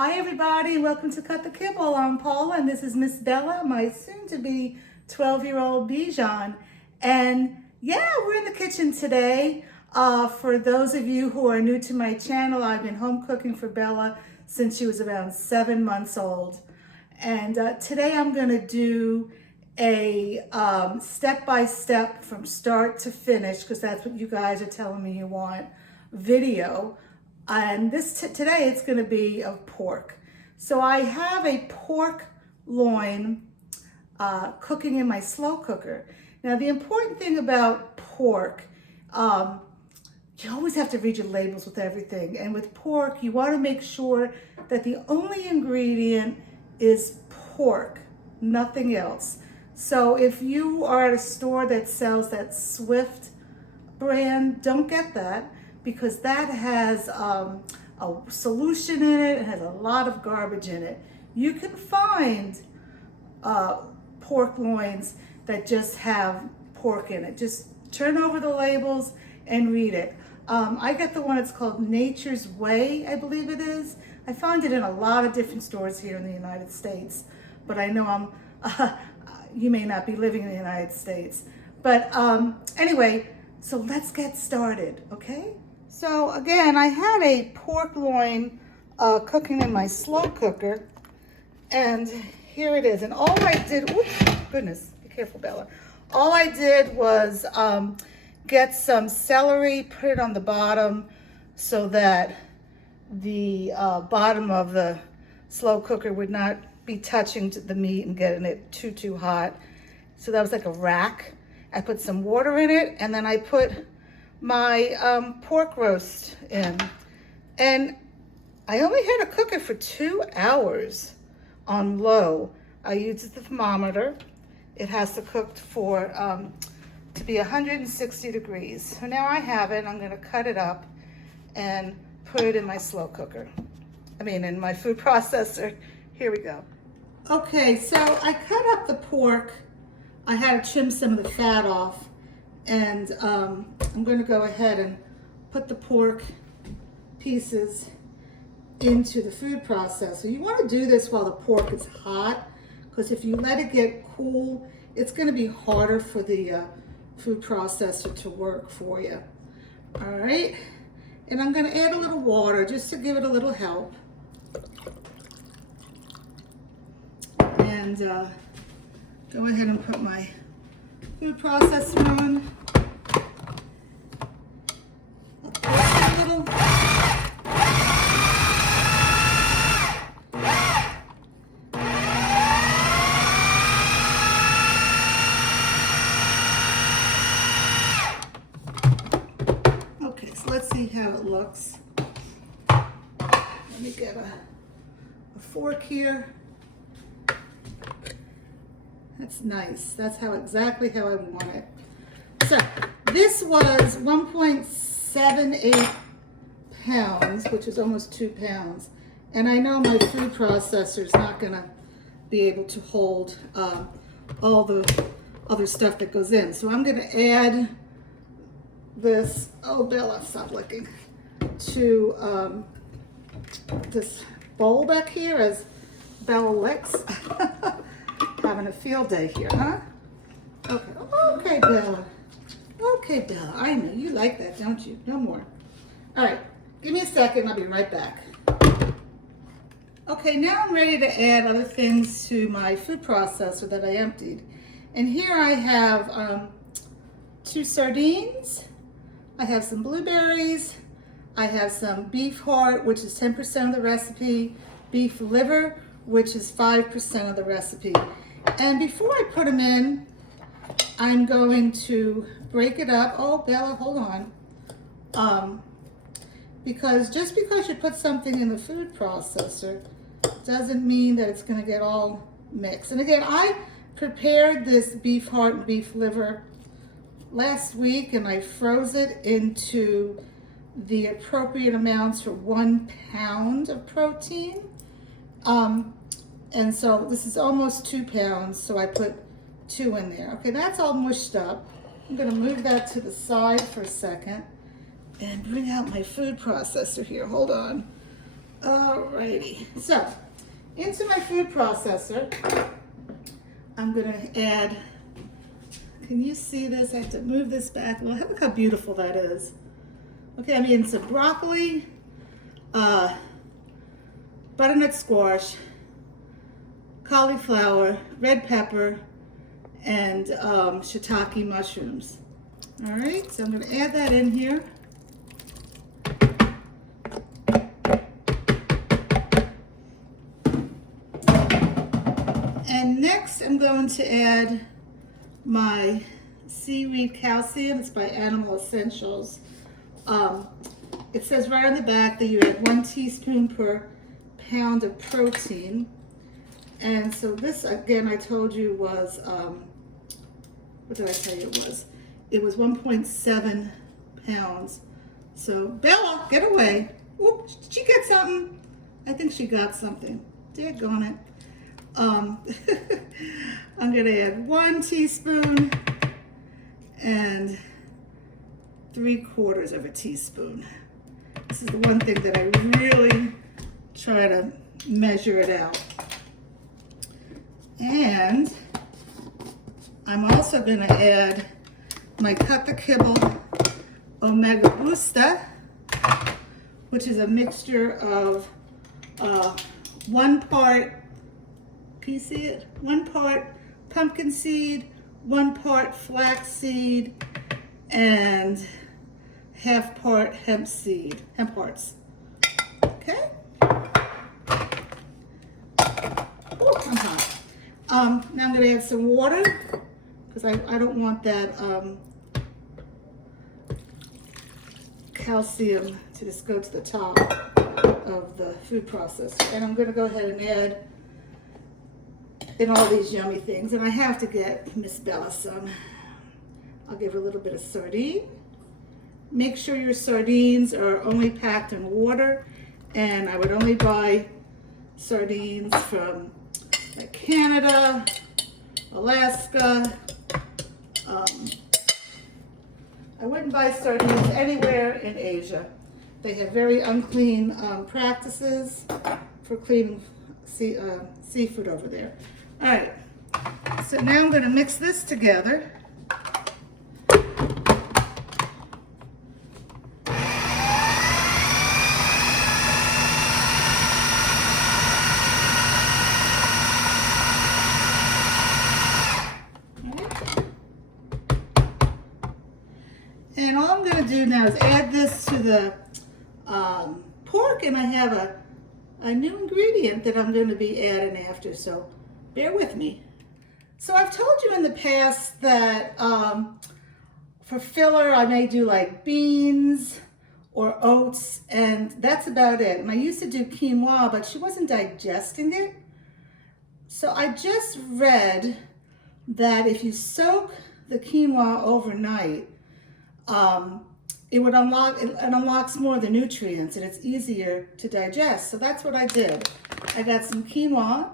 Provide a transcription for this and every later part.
Hi everybody, welcome to Cut the Kibble. I'm Paula and this is Miss Bella, my soon-to-be 12-year-old Bijan. And yeah, we're in the kitchen today. For those of you who are new to my channel, I've been home cooking for Bella since she was around 7 months old. And today I'm gonna do a step-by-step from start to finish, because that's what you guys are telling me you want, video. And today it's going to be of pork. So I have a pork loin cooking in my slow cooker. Now the important thing about pork, you always have to read your labels with everything. And with pork, you want to make sure that the only ingredient is pork, nothing else. So if you are at a store that sells that Swift brand, don't get that, because that has a solution in it. It has a lot of garbage in it. You can find pork loins that just have pork in it. Just turn over the labels and read it. I got the one that's called Nature's Way, I believe it is. I found it in a lot of different stores here in the United States, but I know you may not be living in the United States. But anyway, so let's get started, okay? So again, I had a pork loin cooking in my slow cooker, and here it is. And all I did, oops, goodness, be careful, Bella. All I did was get some celery, put it on the bottom so that the bottom of the slow cooker would not be touching the meat and getting it too hot. So that was like a rack. I put some water in it, and then I put my pork roast in. And I only had to cook it for 2 hours on low. I used the thermometer. It has to cook for to be 160 degrees. So now I have it. I'm going to cut it up and put it in my slow cooker. In my food processor. Here we go. Okay, so I cut up the pork. I had to trim some of the fat off, and I'm going to go ahead and put the pork pieces into the food processor. You want to do this while the pork is hot, because if you let it get cool, it's going to be harder for the food processor to work for you. All right, and I'm going to add a little water just to give it a little help. And go ahead and put my food processor on. A little. Okay, so let's see how it looks. Let me get a fork here. That's nice. That's exactly how I want it. So this was 1.78 pounds, which is almost 2 pounds. And I know my food processor is not going to be able to hold all the other stuff that goes in. So I'm going to add this, oh Bella, stop licking, to this bowl back here as Bella licks. Having a field day here, huh? Okay, Bella. Okay, Bella. I know you like that, don't you? No more. All right, give me a second. I'll be right back. Okay, now I'm ready to add other things to my food processor that I emptied. And here I have 2 sardines. I have some blueberries. I have some beef heart, which is 10% of the recipe. Beef liver, which is 5% of the recipe. And before I put them in, I'm going to break it up. Oh, Bella, hold on. Because just because you put something in the food processor doesn't mean that it's going to get all mixed. And again, I prepared this beef heart and beef liver last week, and I froze it into the appropriate amounts for 1 pound of protein. And so this is almost 2 pounds, so I put 2 in there. Okay, that's all mushed up. I'm gonna move that to the side for a second and bring out my food processor here. Hold on. All Alrighty, so into my food processor, I'm gonna add, can you see this? I have to move this back a little. Look how beautiful that is. Okay, I'm in some broccoli, butternut squash, cauliflower, red pepper, and shiitake mushrooms. All right, so I'm gonna add that in here. And next I'm going to add my seaweed calcium. It's by Animal Essentials. It says right on the back that you add 1 teaspoon per pound of protein. And so this, again, I told you was, what did I tell you it was? It was 1.7 pounds. So Bella, get away. Oop, did she get something? I think she got something. Daggone it. I'm gonna add 1 teaspoon and 3/4 of a teaspoon. This is the one thing that I really try to measure it out. And I'm also gonna add my Cut the Kibble Omega Booster, which is a mixture of 1 part, can you see it? 1 part pumpkin seed, 1 part flax seed, and half part hemp hearts. Okay? Ooh, I'm hot. Now I'm gonna add some water because I don't want that calcium to just go to the top of the food processor. And I'm gonna go ahead and add in all these yummy things. And I have to get Miss Bella some. I'll give her a little bit of sardine. Make sure your sardines are only packed in water, and I would only buy sardines from like Canada, Alaska. I wouldn't buy sardines anywhere in Asia. They have very unclean practices for cleaning seafood over there. All right, so now I'm going to mix this together. And all I'm going to do now is add this to the pork, and I have a new ingredient that I'm going to be adding after, so bear with me. So I've told you in the past that for filler I may do like beans or oats, and that's about it. And I used to do quinoa, but she wasn't digesting it. So I just read that if you soak the quinoa overnight, it unlocks more of the nutrients, and it's easier to digest. So that's what I did. I got some quinoa.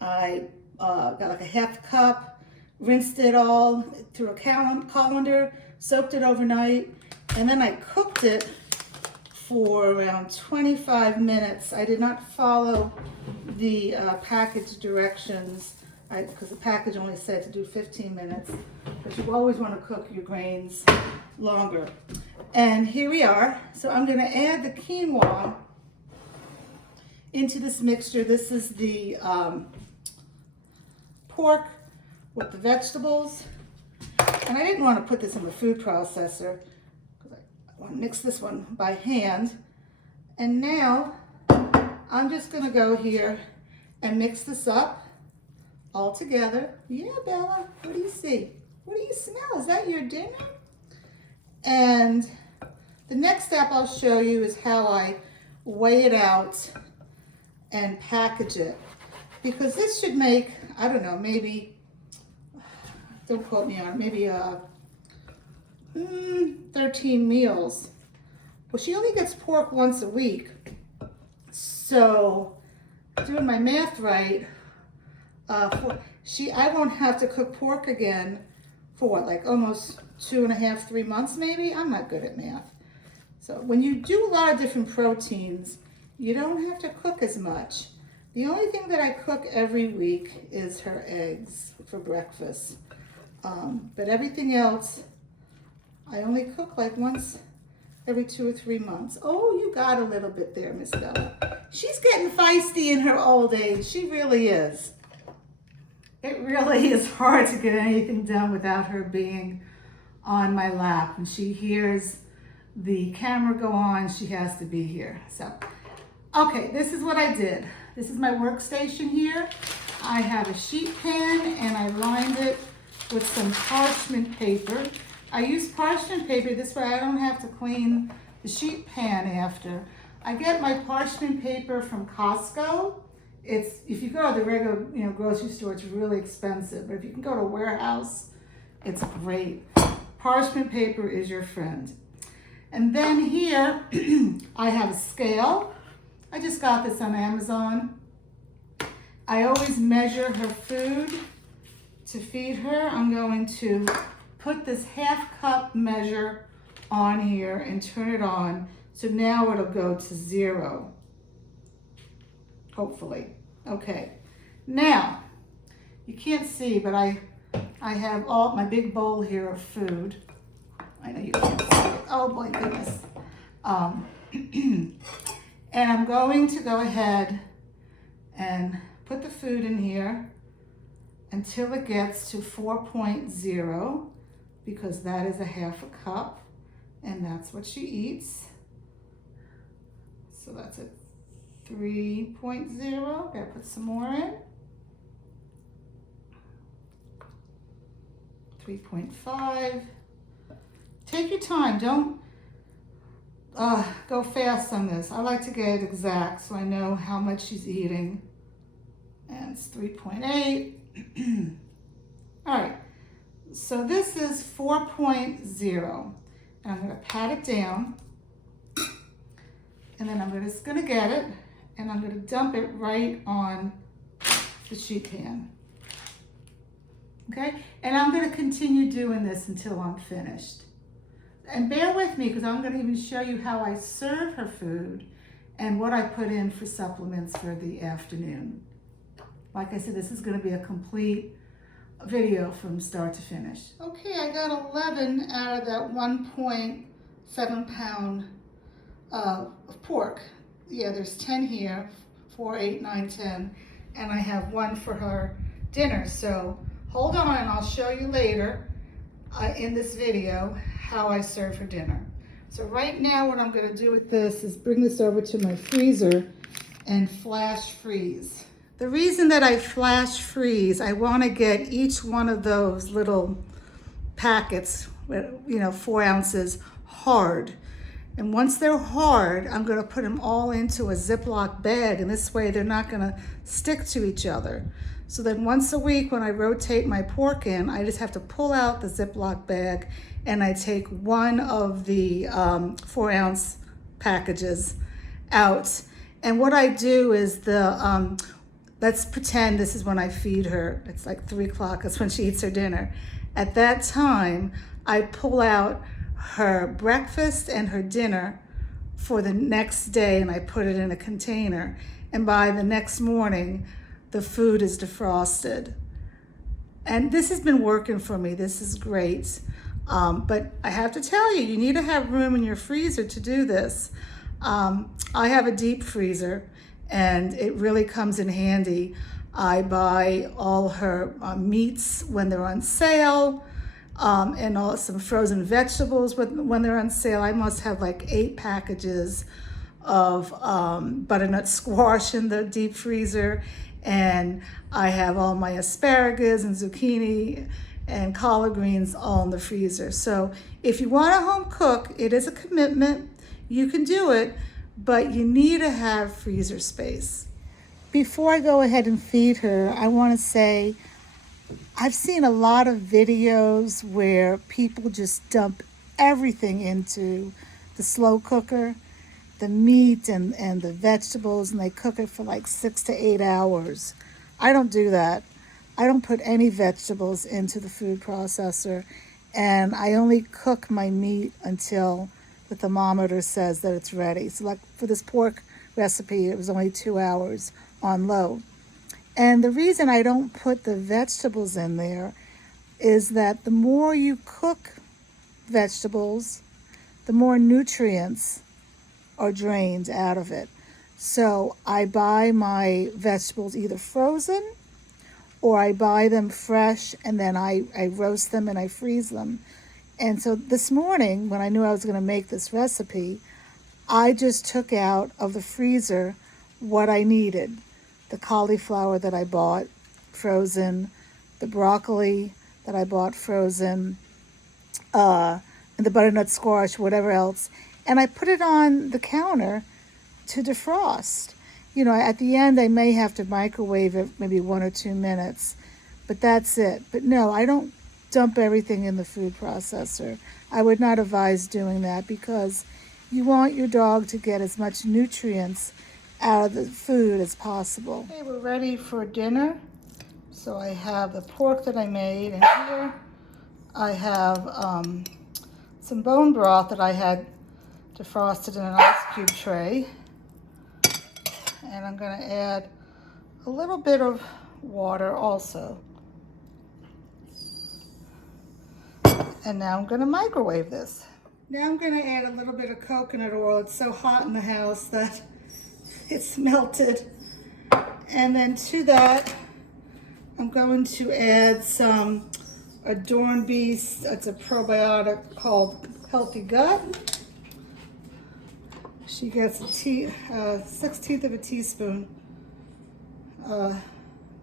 I got like a half cup, rinsed it all through a colander, soaked it overnight, and then I cooked it for around 25 minutes. I did not follow the package directions because the package only said to do 15 minutes, but you always want to cook your grains longer. And here we are. So I'm going to add the quinoa into this mixture. This is the pork with the vegetables. And I didn't want to put this in the food processor because I want to mix this one by hand. And now I'm just going to go here and mix this up all together. Yeah, Bella, what do you see? What do you smell? Is that your dinner? And the next step I'll show you is how I weigh it out and package it. Because this should make, I don't know, maybe, don't quote me on it, maybe 13 meals. Well, she only gets pork once a week. So, doing my math right, I won't have to cook pork again for what, like almost 2.5, 3 months maybe? I'm not good at math. So when you do a lot of different proteins, you don't have to cook as much. The only thing that I cook every week is her eggs for breakfast. But everything else, I only cook like once every 2 or 3 months. Oh, you got a little bit there, Miss Bella. She's getting feisty in her old age. She really is. It really is hard to get anything done without her being on my lap. When she hears the camera go on, she has to be here. So, okay, this is what I did. This is my workstation here. I have a sheet pan and I lined it with some parchment paper. I use parchment paper, this way I don't have to clean the sheet pan after. I get my parchment paper from Costco. If you go to the regular grocery store, it's really expensive. But if you can go to a warehouse, it's great. Parchment paper is your friend. And then here, I have a scale. I just got this on Amazon. I always measure her food to feed her. I'm going to put this 1/2 cup measure on here and turn it on. So now it'll go to 0. Hopefully. Okay. Now, you can't see, but I have all my big bowl here of food. I know you can't see it. Oh my goodness. And I'm going to go ahead and put the food in here until it gets to 4.0, because that is a 1/2 cup and that's what she eats. So that's it. 3.0, gotta put some more in. 3.5. Take your time, don't go fast on this. I like to get it exact so I know how much she's eating. And it's 3.8. All right, so this is 4.0. And I'm gonna pat it down. And then I'm just gonna get it and I'm gonna dump it right on the sheet pan. Okay, and I'm gonna continue doing this until I'm finished. And bear with me because I'm gonna even show you how I serve her food and what I put in for supplements for the afternoon. Like I said, this is gonna be a complete video from start to finish. Okay, I got 11 out of that 1.7 pound of pork. Yeah, there's 10 here, 4, 8, 9, 10, and I have 1 for her dinner. So hold on, I'll show you later in this video how I serve her dinner. So right now what I'm gonna do with this is bring this over to my freezer and flash freeze. The reason that I flash freeze, I wanna get each one of those little packets, 4 ounces, hard. And once they're hard, I'm gonna put them all into a Ziploc bag, and this way they're not gonna stick to each other. So then once a week when I rotate my pork in, I just have to pull out the Ziploc bag and I take one of the 4 ounce packages out. And what I do is let's pretend this is when I feed her. It's like 3 o'clock, that's when she eats her dinner. At that time, I pull out her breakfast and her dinner for the next day and I put it in a container. And by the next morning, the food is defrosted. And this has been working for me. This is great. But I have to tell you, you need to have room in your freezer to do this. I have a deep freezer and it really comes in handy. I buy all her meats when they're on sale. And some frozen vegetables when they're on sale. I must have like 8 packages of butternut squash in the deep freezer. And I have all my asparagus and zucchini and collard greens all in the freezer. So if you want to home cook, it is a commitment. You can do it, but you need to have freezer space. Before I go ahead and feed her, I want to say, I've seen a lot of videos where people just dump everything into the slow cooker, the meat and the vegetables, and they cook it for like 6 to 8 hours. I don't do that. I don't put any vegetables into the food processor, and I only cook my meat until the thermometer says that it's ready. So like for this pork recipe. It was only 2 hours on low. And the reason I don't put the vegetables in there is that the more you cook vegetables, the more nutrients are drained out of it. So I buy my vegetables either frozen or I buy them fresh and then I roast them and I freeze them. And so this morning, when I knew I was going to make this recipe, I just took out of the freezer what I needed. The cauliflower that I bought frozen, the broccoli that I bought frozen, and the butternut squash, whatever else. And I put it on the counter to defrost. You know, at the end, I may have to microwave it maybe 1 or 2 minutes, but that's it. But no, I don't dump everything in the food processor. I would not advise doing that because you want your dog to get as much nutrients out of the food as possible. Okay, we're ready for dinner. So I have the pork that I made, and here I have some bone broth that I had defrosted in an ice cube tray. And I'm going to add a little bit of water also. And now I'm going to microwave this. Now I'm going to add a little bit of coconut oil. It's so hot in the house that it's melted. And then to that, I'm going to add some Adorn Beast. It's a probiotic called Healthy Gut. She gets a 1/16 of a teaspoon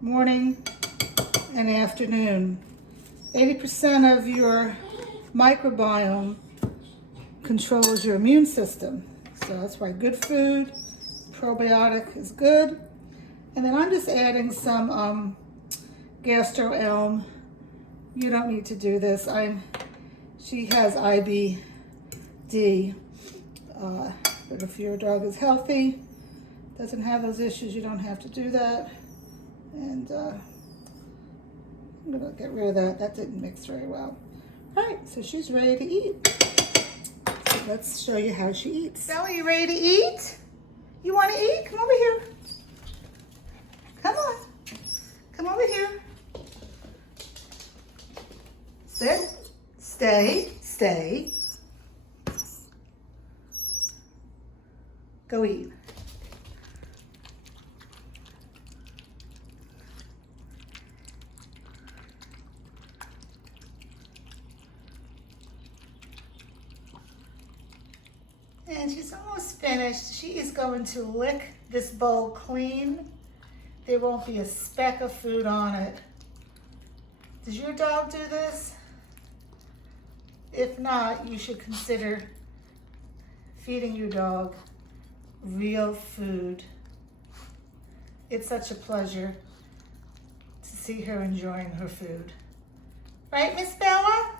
morning and afternoon. 80% of your microbiome controls your immune system. So that's why good food, probiotic is good. And then I'm just adding some Gastro Elm. You don't need to do this. She has IBD. But if your dog is healthy, doesn't have those issues, you don't have to do that. And I'm gonna get rid of that. That didn't mix very well. All right, so she's ready to eat. So let's show you how she eats. Bella, you ready to eat? You wanna eat? Come over here. Come on. Come over here. Sit. Stay. Stay. Go eat. And she's almost finished. She is going to lick this bowl clean. There won't be a speck of food on it. Does your dog do this? If not, you should consider feeding your dog real food. It's such a pleasure to see her enjoying her food. Right, Miss Bella?